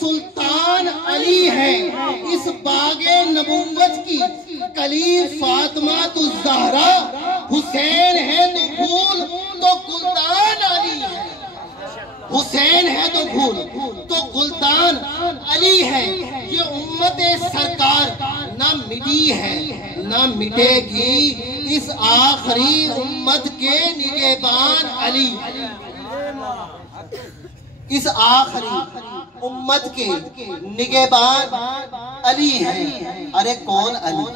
سلطان علی ہے، اس باغ نبوت کی کلی فاطمہ الزہرا، حسین ہے تو پھول تو گلدان علی ہے، حسین ہے تو پھول تو گلدان علی ہے، یہ امت سرکار نہ مٹی ہے نہ مٹے گی، اس آخری امت کے نگہبان علی، اس آخری امت کے نگہبان علی ہیں۔ ارے کون علی؟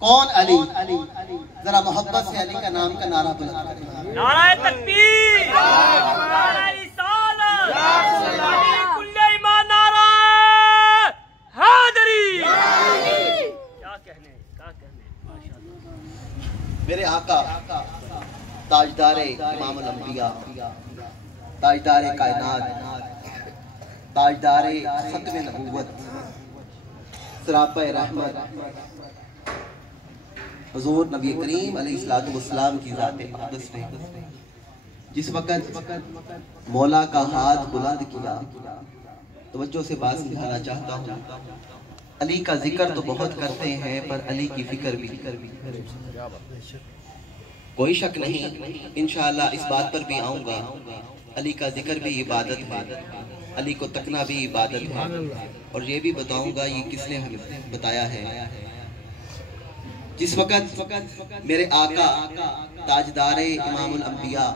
کون علی؟ ذرا محبت سے علی کا نام کا نعرہ بلند کریں۔ نعرہ تکبیر، نعرہ رسالت، علی کل ایمان، نعرہ حیدری۔ کیا کہنے ماشاءاللہ۔ میرے آقا تاجدار امام الانبیاء، تاجدار کائنات، تاجدار ختم نبوت، سراپہ رحمت، حضور نبی کریم علیہ السلام کی ذات اقدس نے جس وقت مولا کا ہاتھ بلند کیا، توجہ سے بات سمجھانا چاہتا ہوں، علی کا ذکر تو بہت کرتے ہیں پر علی کی فکر بھی، کوئی شک نہیں، انشاءاللہ اس بات پر بھی آؤں گا، علی کا ذکر بھی عبادت ہے، علی کو تکنا بھی عبادت ہے، اور یہ بھی بتاؤں گا یہ کس نے ہمیں بتایا ہے۔ جس وقت میرے آقا تاجدار امام الانبیاء،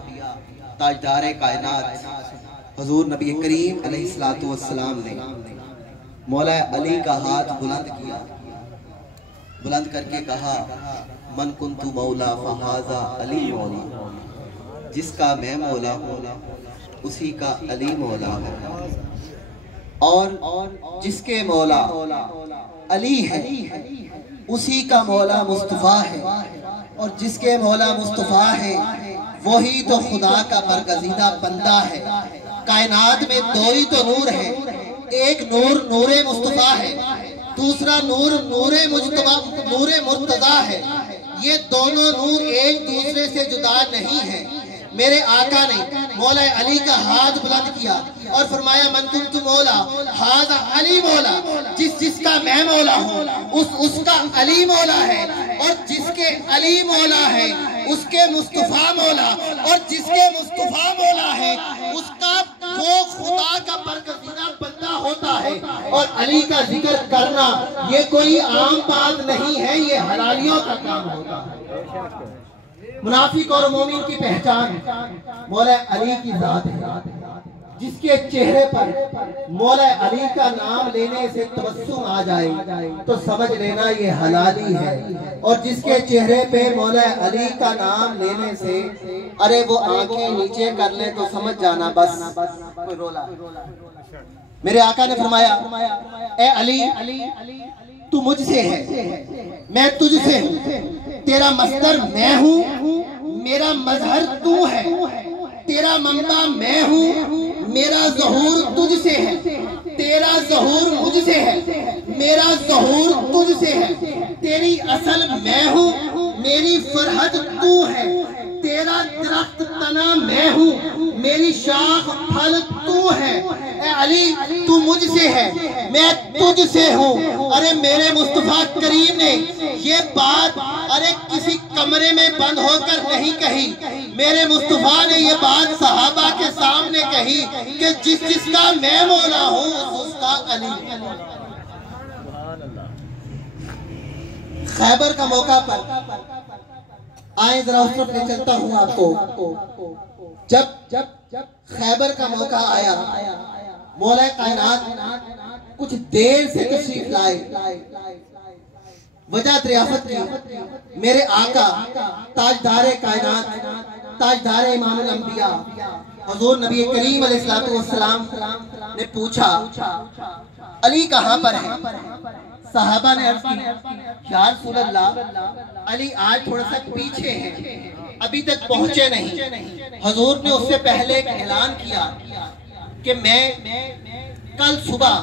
تاجدار کائنات، حضور نبی کریم علیہ السلام نے مولا علی کا ہاتھ بلند کیا، بلند کر کے کہا من کنتو مولا فہذا علی مولا، جس کا میں مولا ہوں اسی کا علی مولا ہے، اور جس کے مولا علی ہے اسی کا مولا مصطفیٰ ہے، اور جس کے مولا مصطفیٰ ہے وہی تو خدا کا برگزیدہ بندہ ہے۔ کائنات میں دو ہی تو نور ہے، ایک نور نور مصطفیٰ ہے، دوسرا نور نور مرتضیٰ ہے، یہ دونوں نور ایک دوسرے سے جدا نہیں ہیں۔ میرے آقا نے مولا علی کا ہاتھ بلند کیا اور فرمایا من کنت مولا ھذا علی مولا، جس کا میں مولا ہوں اس کا علی مولا ہے، اور جس کے علی مولا ہے اس کے مصطفیٰ مولا، اور جس کے مصطفیٰ مولا ہے اس کا وہ خدا کا برگزیدہ بندہ ہوتا ہے۔ اور علی کا ذکر کرنا یہ کوئی عام بات نہیں ہے، یہ حلالیوں کا کام ہوتا ہے۔ منافق اور مومن کی پہچان مولا علی کی ذات ہے، جس کے چہرے پر مولا علی کا نام لینے سے تبسم آ جائے تو سمجھ لینا یہ حلالی ہے، اور جس کے چہرے پہ مولا علی کا نام لینے سے ارے وہ آنکھیں نیچے کر لے تو سمجھ جانا بس کوئی رولا۔ میرے آقا نے فرمایا اے علی تو مجھ سے ہے، میں تجھ سے ہوں، تیرا مصدر میں ہوں، میرا مظہر تو ہے، تیرا منبع میں ہوں، میرا ظہور تجھ سے ہے، تیرا ظہور مجھ سے ہے، میرا ظہور تجھ سے ہے، تیری اصل میں ہوں، میری فرحت تو ہے، تیرا درخت تنا میں ہوں، میری شاخ پھل تو ہے۔ اے علی تو مجھ سے ہے، میں تجھ سے ہوں۔ ارے میرے مصطفیٰ کریم نے یہ بات کسی کمرے میں بند ہو کر نہیں کہی، میرے مصطفیٰ نے یہ بات صحابہ کے سامنے کہی کہ جس کا میں مولا ہوں اس کا علی۔ خیبر کا موقع پر آئیں ذرا اس طرف لے چلتا ہوں آپ کو۔ جب خیبر کا موقع آیا مولا کائنات کچھ دیر سے تشریف لائے، وجہ دریافت کی، میرے آقا تاجدار کائنات، تاجدار امام الانبیاء حضور نبی کریم علیہ السلام نے پوچھا علی کہاں پر ہے؟ صحابہ نے عرض کی یا رسول اللہ علی آج تھوڑا سا پیچھے ہے، ابھی تک پہنچے نہیں۔ حضور نے اس سے پہلے ایک اعلان کیا کہ میں کل صبح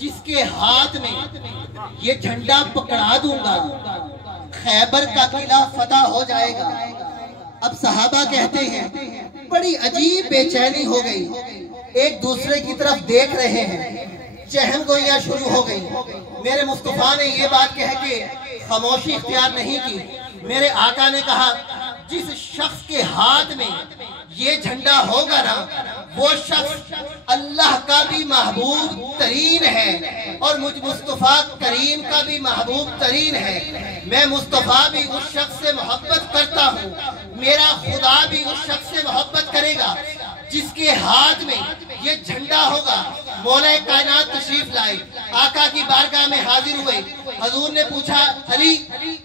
جس کے ہاتھ میں یہ جھنڈا پکڑا دوں گا خیبر کا قلعہ فتح ہو جائے گا۔ اب صحابہ کہتے ہیں بڑی عجیب بے چینی ہو گئی ایک دوسرے کی طرف دیکھ رہے ہیں، چہم گوئیاں شروع ہو گئی۔ میرے مصطفیٰ نے یہ بات کہہ کے خاموشی اختیار نہیں کی۔ میرے آقا نے کہا جس شخص کے ہاتھ میں یہ جھنڈا ہوگا نا، وہ شخص اللہ کا بھی محبوب ترین ہے اور مجھ مصطفیٰ کریم کا بھی محبوب ترین ہے۔ میں مصطفیٰ بھی اس شخص سے محبت کرتا ہوں، میرا خدا بھی اس شخص سے محبت کرے گا جس کے ہاتھ میں یہ جھنڈا ہوگا۔ مولا کائنات تشریف لائے، آقا کی بارگاہ میں حاضر ہوئے۔ حضور نے پوچھا علی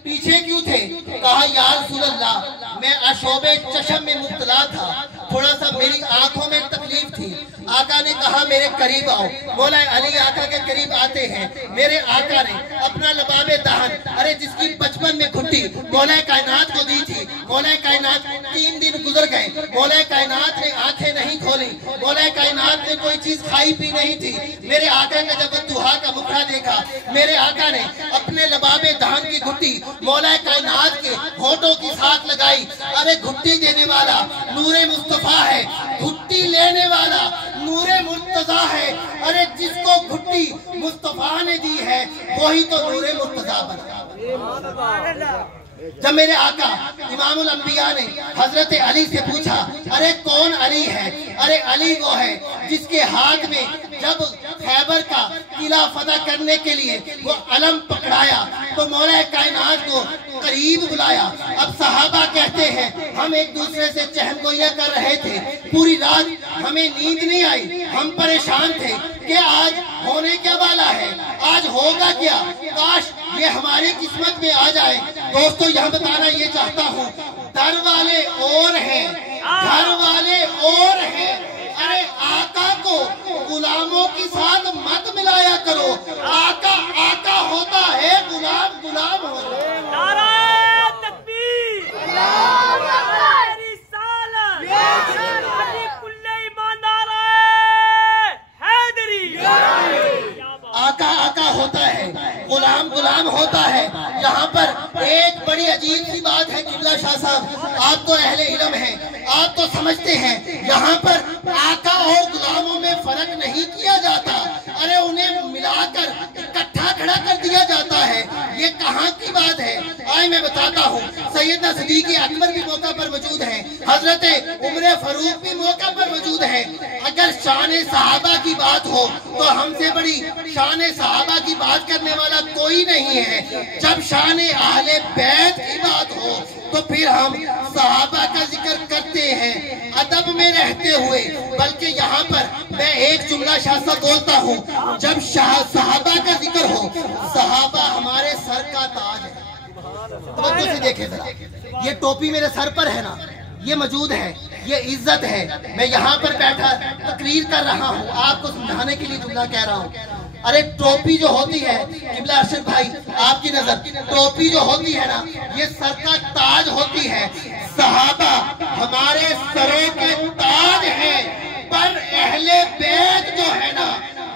پیچھے کیوں تھے؟ کہا یا رسول اللہ میں عشوب چشم میں مبتلا تھا، تھوڑا سا میری آنکھوں میں تکلیف تھی۔ آقا نے کہا میرے قریب آؤ۔ مولا علی آقا کے قریب آتے ہیں۔ میرے آقا نے اپنا لباب دہن، جس کی بچپن میں گھٹی مولا کائنات کو دی تھی، مولا کائنات 3 دن گزر گئے، مولا کائنات نے آنکھیں نہیں کھولی، مولا کائنات نے کوئی چیز کھائی پی نہیں تھی۔ میرے آقا نے جب دہا کا مکھڑا دیکھا، میرے آقا نے اپنے لباب دہن کی گھٹی مولا کائنات کے ہونٹوں کی ساتھ لگائی۔ گھٹی دینے والا نور مصطفیٰ ہے، گھٹی لینے والا نور مرتضیٰ ہے۔ جس کو گھٹی مصطفیٰ نے دی ہے وہی تو نور مرتضیٰ بنا۔ جب میرے آقا امام الانبیاء نے حضرت علی سے پوچھا کون علی ہے؟ علی وہ ہے جس کے ہاتھ میں جب خیبر کا قلعہ فتح کرنے کے لیے وہ علم پکڑایا تو مولا کائنات کو قریب بلایا۔ اب صحابہ کہتے ہیں ہم ایک دوسرے سے چہم گوئیاں کر رہے تھے، پوری رات ہمیں نیند نہیں آئی، ہم پریشان تھے کہ آج ہونے کیا والا ہے، آج ہوگا کیا، کاش یہ ہماری قسمت میں آ جائے۔ دوستو یہاں بتانا یہ چاہتا ہوں، در والے اور ہیں، گھر والے اور ہیں۔ آقا کو غلاموں کے ساتھ مت ملایا کرو، آقا آقا ہوتا ہے، غلام غلام ہوتا ہے۔ نعرہ تکبیر، نعرہ رسالت، علی کل ایمان، نعرہ حیدری۔ آقا آقا ہوتا ہے، غلام غلام ہوتا ہے۔ یہاں پر ایک بڑی عجیب سی بات ہے قبلہ شاہ صاحب، آپ تو اہل علم ہیں، آپ تو سمجھتے ہیں، یہاں پر آقا اور غلاموں میں فرق نہیں کیا جاتا، انہیں ملا کر اکٹھا کھڑا کر دیا جاتا ہے۔ یہ کہاں کی بات ہے؟ آئے میں بتاتا ہوں۔ سیدنا صدیق اکبر بھی موقع پر موجود ہیں، حضرت عمر فاروق بھی موقع پر موجود ہیں۔ اگر شان صحابہ کی بات ہو تو ہم سے بڑی شان صحابہ کی بات کرنے والا کوئی نہیں ہے۔ جب شان اہل بیت کی بات ہو تو پھر ہم صحابہ کا ذکر کرتے ہیں ادب میں رہتے ہوئے۔ بلکہ یہاں پر میں ایک جملہ شاہ صاحب بولتا ہوں، جب صحابہ کا ذکر ہو، صحابہ ہمارے سر کا تاج ہے۔ توجہ سے دیکھیں ذرا، یہ ٹوپی میرے سر پر ہے نا، یہ موجود ہے، یہ عزت ہے۔ میں یہاں پر بیٹھا تقریر کر رہا ہوں، آپ کو سمجھانے کے لیے جملہ کہہ رہا ہوں۔ ٹوپی جو ہوتی ہے قبلہ ارشد بھائی آپ کی نظر، ٹوپی جو ہوتی ہے نا یہ سر کا تاج ہوتی ہے۔ صحابہ ہمارے سروں کے تاج ہیں، پر اہل بیت جو ہے نا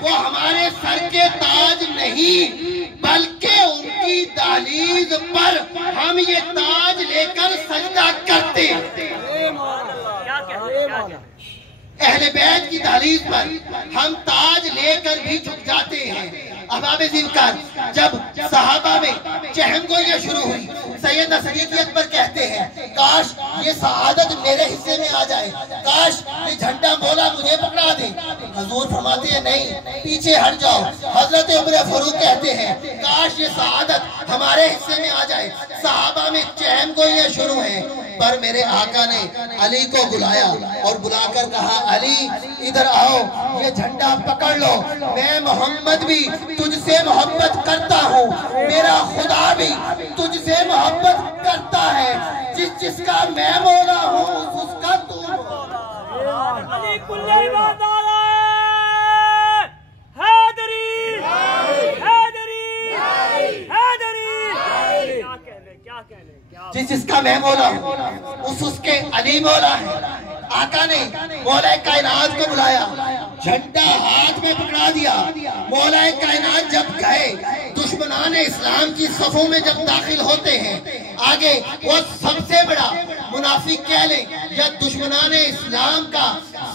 وہ ہمارے سر کے تاج نہیں، بلکہ ان کی دہلیز پر ہم یہ تاج لے کر سجدہ کرتے ہیں۔ اہل بیت کی دہلیز پر ہم تاج لے کر بھی جھک جاتے ہیں۔ احباب ذوالفقار، جب صحابہ میں چہم گوئیاں شروع ہوئی، سیدنا صدیق اکبر کہتے ہیں کاش یہ سعادت میرے حصے میں آ جائے، کاش یہ جھنڈا مولا مجھے پکڑا دے۔ حضور فرماتے ہیں نہیں، پیچھے ہٹ جاؤ۔ حضرت عمر فاروق کہتے ہیں کاش یہ سعادت ہمارے حصے میں آ جائے۔ صحابہ میں چہم گوئیاں شروع ہیں، پر میرے آقا نے علی کو بلایا اور بلا کر کہا علی ادھر آؤ، یہ جھنڈا پکڑ لو، میں محمد بھی تجھ سے محبت کرتا ہوں، میرا خدا بھی تجھ سے محبت کرتا ہے، جس کا میں مولا ہوں اس کا تو مولا۔ علی کل ایمان، نعرہ حیدری، حیدری، حیدری۔ کیا کہنے جس کا میں مولا ہوں اس کے علی مولا ہے۔ آقا نے مولا کائنات کو بلایا، جھنڈا ہاتھ میں پکڑا دیا۔ مولا کائنات جب گئے، دشمنان اسلام کی صفوں میں جب داخل ہوتے ہیں، آگے وہ سب سے بڑا منافق کہہ لیں یا دشمنان اسلام کا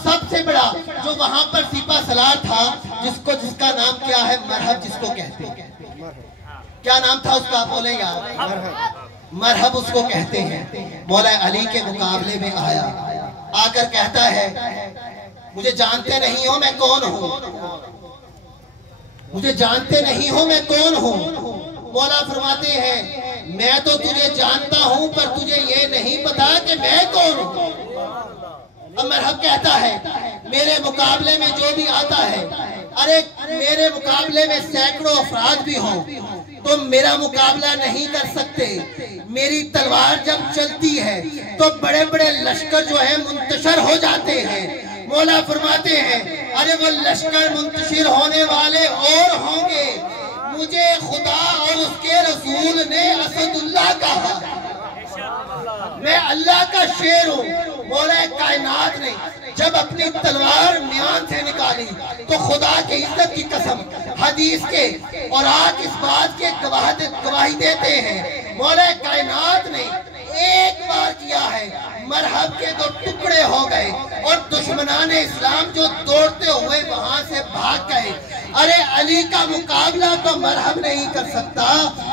سب سے بڑا جو وہاں پر سپہ سالار تھا، جس کا نام کیا ہے؟ مرحب جس کو کہتے ہیں۔ کیا نام تھا اس کا؟ آپ بولیں گا؟ مرحب اس کو کہتے ہیں۔ مولا علی کے مقابلے میں آیا، آ کر کہتا ہے مجھے جانتے نہیں ہو میں کون ہوں، مجھے جانتے نہیں ہو میں کون ہوں۔ مولا فرماتے ہیں میں تو تجھے جانتا ہوں پر تجھے یہ نہیں پتا کہ میں کون ہوں۔ اب مرحب کہتا ہے میرے مقابلے میں جو بھی آتا ہے، ارے میرے مقابلے میں سینکڑوں افراد بھی ہوں، تم میرا مقابلہ نہیں کر سکتے۔ میری تلوار جب چلتی ہے تو بڑے بڑے لشکر جو ہیں منتشر ہو جاتے ہیں۔ مولا فرماتے ہیں ارے وہ لشکر منتشر ہونے والے اور ہوں گے، مجھے خدا اور اس کے رسول نے اسد اللہ کہا، میں اللہ کا شیر ہوں۔ مولا کائنات نے جب اپنی تلوار میان سے نکالی تو خدا کی عزت کی قسم حدیث کے اور آج اس بات کے گواہی دیتے ہیں، مولا کائنات نے ایک بار کیا ہے، مرحب کے دو ٹکڑے ہو گئے اور دشمنان اسلام جو دوڑتے ہوئے وہاں سے بھاگ گئے۔ ارے علی کا مقابلہ تو مرحب نہیں کر سکتا،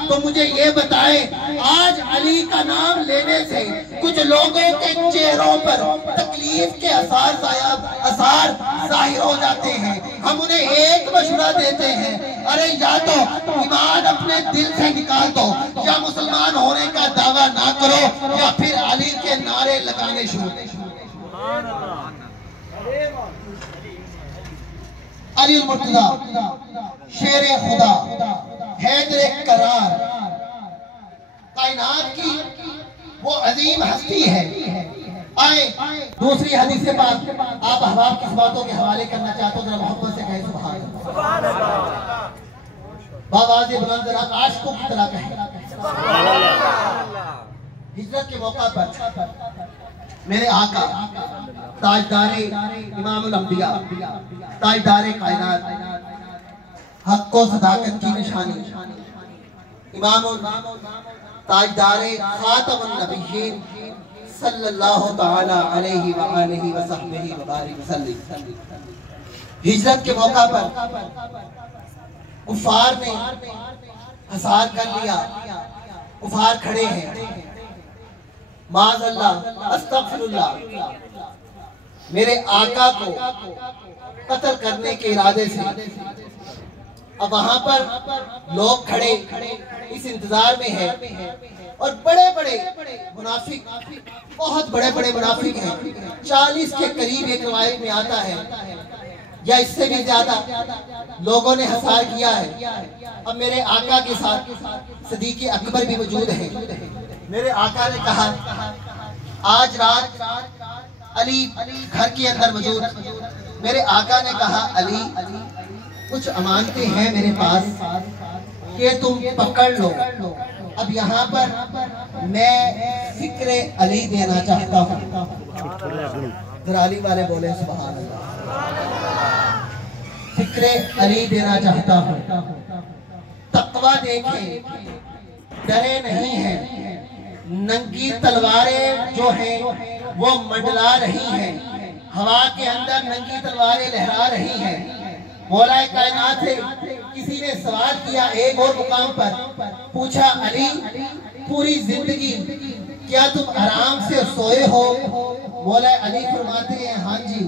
تو مجھے یہ بتائیں آج علی کا نام لینے سے کچھ لوگوں کے چہروں پر تکلیف کے اثار ظاہر ہو جاتے ہیں۔ ہم انہیں ایک مشورہ دیتے ہیں، ارے یا تو ایمان اپنے دل سے نکال دو، یا مسلمان ہونے کا دعویٰ نہ کرو، یا پھر علی کے نعرے لگانے شروع۔ علی المرتضی شیر خدا، حیدر کرار، کائنات کی وہ عظیم ہستی ہے۔ آئے دوسری حدیث پاک آپ احباب کس باتوں کے حوالے کرنا چاہتے ہو، ذرا محبت سے کہیں سبحان اللہ۔ بآواز بلند ذرا عاشقوں کی طرح کہیں سبحان اللہ۔ ہجرت کے موقع پر میرے آقا تاجدار امام الانبیاء، تاجدار کائنات، حق و صداقت کی نشانی، امام تاجدار خاتم النبیین صلی اللہ تعالی علیہ وآلہ وصحبہ وبارک وسلم، ہجرت کے موقع پر کفار نے حصار کر لیا، کفار کھڑے ہیں، معاذ اللہ استغفر اللہ، میرے آقا کو قتل کرنے کے ارادے سے۔ اب وہاں پر لوگ کھڑے اس انتظار میں ہیں، اور بڑے بڑے منافق، بہت بڑے بڑے منافق ہیں، 40 کے قریب ایک روایت میں آتا ہے یا اس سے بھی زیادہ لوگوں نے حصار کیا ہے۔ اب میرے آقا کے ساتھ صدیق اکبر بھی موجود ہیں۔ میرے آقا نے کہا آج رات علی گھر کے اندر موجود۔ میرے آقا نے کہا علی کچھ امانتیں ہیں میرے پاس کہ تم پکڑ لو۔ اب یہاں پر میں فکر علی دینا چاہتا ہوں، ذرا علی والے بولے سبحان اللہ۔ فکر علی دینا چاہتا ہوں، تقویٰ دیکھیں، ڈرے نہیں ہیں، ننگی تلواریں جو ہیں وہ منڈلا رہی ہیں، ہوا کے اندر ننگی تلواریں لہرا رہی ہیں۔ مولا کائنات سے کسی نے سوال کیا ایک اور مقام پر، پوچھا علی پوری زندگی کیا تم آرام سے سوئے ہو؟ مولا علی فرماتے ہیں ہاں جی،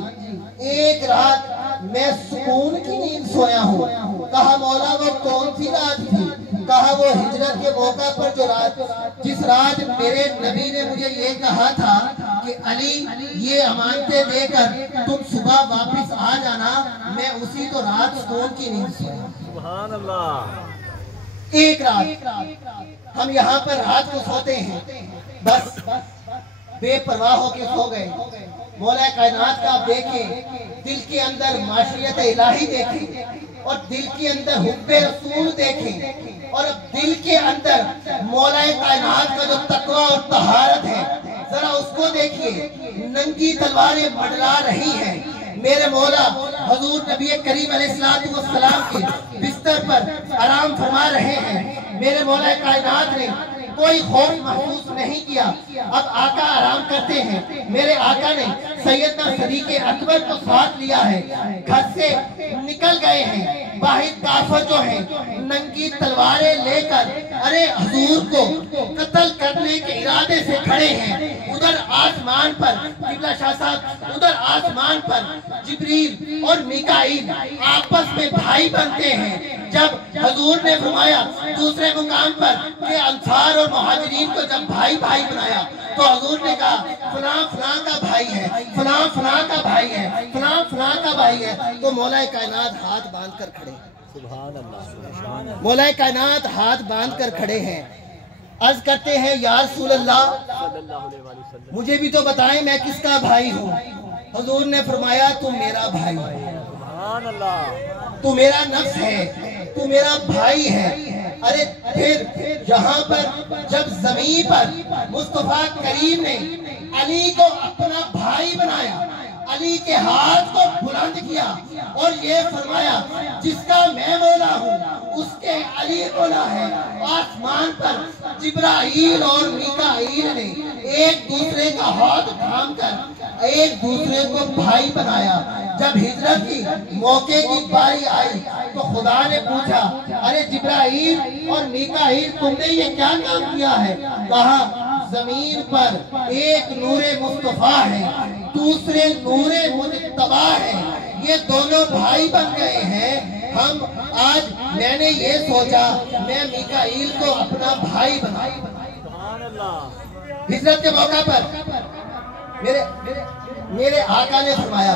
ایک رات میں سکون کی نیند سویا ہوں۔ کہا مولا وہ کون سی رات تھی؟ کہا وہ ہجرت کے موقع پر جو رات، جس رات میرے نبی نے مجھے یہ کہا تھا کہ علی یہ امانتیں دے کر تم صبح واپس آ جانا، میں اسی تو رات سکون کی نیند سویا۔ سبحان اللہ۔ ایک رات ہم یہاں پر رات کو سوتے ہیں، بس بے پرواہ ہو کے سو گئے۔ مولا کائنات کا آپ دیکھیں، دل کے اندر معاشیت الہی دیکھیں، اور دل کے اندر حب رسول دیکھیں، اور اب دل کے اندر مولا کائنات کا جو تقویٰ اور طہارت ہے ذرا اس کو دیکھیے۔ ننگی تلواریں منڈلا رہی ہیں، میرے مولا حضور نبی کریم علیہ السلام کے بستر پر آرام فرما رہے ہیں۔ میرے مولا کائنات نے کوئی خوف محسوس نہیں کیا۔ اب آقا آرام کرتے ہیں۔ میرے آقا نے سیدنا صدیق اکبر کو ساتھ لیا ہے، گھر سے نکل گئے ہیں۔ واحد کافر جو ہیں ننگی تلواریں لے کر ارے حضور کو قتل کرنے کے ارادے سے کھڑے ہیں۔ ادھر آسمان پر قبلہ شاہ صاحب، ادھر آسمان پر جبریل اور میکائیل آپس میں بھائی بنتے ہیں۔ جب حضور نے فرمایا دوسرے مقام پر کہ انصار اور مہاجرین کو جب بھائی بھائی بنایا تو حضور نے کہا فلاں فلاں کا بھائی ہے، فلاں فلاں کا بھائی ہے، فلاں فلاں کا بھائی ہے۔ تو مولا کائنات ہاتھ باندھ کر کھڑے ہیں، مولا کائنات ہاتھ باندھ کر کھڑے ہیں۔ عرض کرتے ہیں یا رسول اللہ مجھے بھی تو بتائیں میں کس کا بھائی ہوں۔ حضور نے فرمایا تم میرا بھائی ہے، تو میرا نفس ہے، تو میرا بھائی ہے۔ ارے پھر یہاں پر جب زمین پر مصطفیٰ کریم نے علی کو اپنا بھائی بنایا، علی کے ہاتھ کو بلند کیا اور یہ فرمایا جس کا میں مولا ہوں اس کے علی مولا ہے۔ آسمان پر جبرائیل اور میکائیل نے ایک دوسرے کا ہاتھ تھام کر ایک دوسرے کو بھائی بنایا۔ جب ہجرت کی موقع کی باری آئی تو خدا نے پوچھا ارے جبرائیل اور میکائیل تم نے یہ کیا کام کیا ہے؟ کہا زمین پر ایک نور مصطفیٰ ہے، دوسرے نور مجتبیٰ ہے، یہ دونوں بھائی بن گئے ہیں۔ ہم آج میں نے یہ سوچا میں میکائیل کو اپنا بھائی بناؤں۔ ہجرت کے موقع پر میرے آقا نے فرمایا